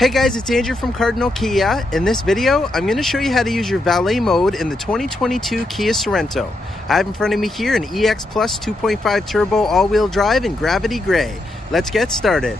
Hey guys, it's Andrew from Cardinal Kia. In this video, I'm going to show you how to use your valet mode in the 2022 Kia Sorento. I have in front of me here an EX Plus 2.5 turbo all-wheel drive in Gravity Gray. Let's get started.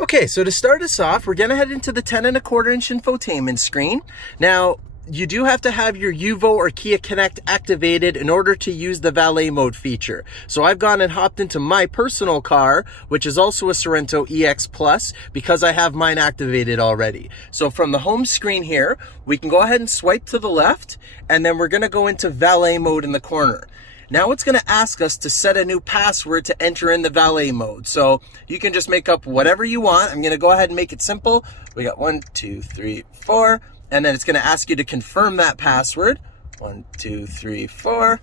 Okay, so to start us off, we're going to head into the 10.25 inch infotainment screen. Now, you do have to have your UVO or Kia Connect activated in order to use the valet mode feature. So I've gone and hopped into my personal car, which is also a Sorento EX Plus, because I have mine activated already. So from the home screen here, we can go ahead and swipe to the left, and then we're gonna go into valet mode in the corner. Now it's going to ask us to set a new password to enter in the valet mode. So you can just make up whatever you want. I'm going to go ahead and make it simple. We got 1, 2, 3, 4. And then it's going to ask you to confirm that password. 1, 2, 3, 4.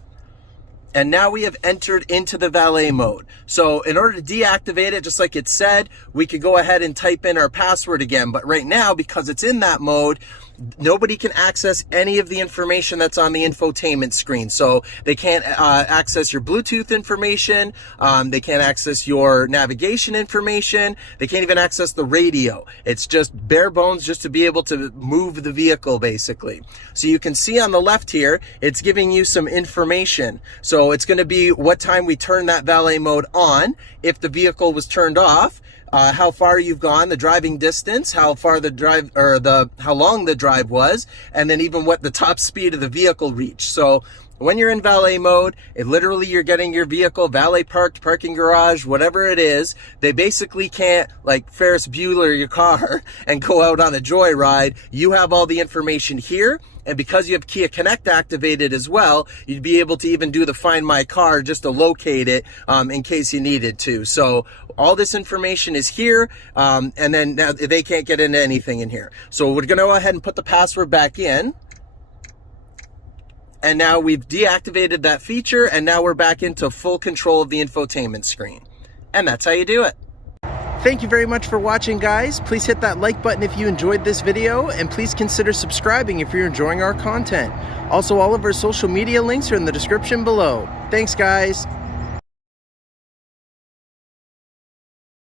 And now we have entered into the valet mode. So in order to deactivate it, just like it said, we could go ahead and type in our password again. But right now, because it's in that mode, nobody can access any of the information that's on the infotainment screen. So they can't access your Bluetooth information. They can't access your navigation information. They can't even access the radio. It's just bare bones just to be able to move the vehicle, basically. So you can see on the left here, it's giving you some information. So it's going to be what time we turn that valet mode on, if the vehicle was turned off, how far you've gone, the driving distance, how far the drive, or how long the drive was, and then even what the top speed of the vehicle reached. So when you're in valet mode, literally you're getting your vehicle valet parked, parking garage, whatever it is. They basically can't, like, Ferris Bueller your car and go out on a joyride. You have all the information here. And because you have Kia Connect activated as well, you'd be able to even do the Find My Car just to locate it in case you needed to. So all this information is here, and then now they can't get into anything in here. So we're going to go ahead and put the password back in. And now we've deactivated that feature, and now we're back into full control of the infotainment screen. And that's how you do it. Thank you very much for watching, guys. Please hit that like button if you enjoyed this video, and please consider subscribing if you're enjoying our content. Also, all of our social media links are in the description below. Thanks, guys.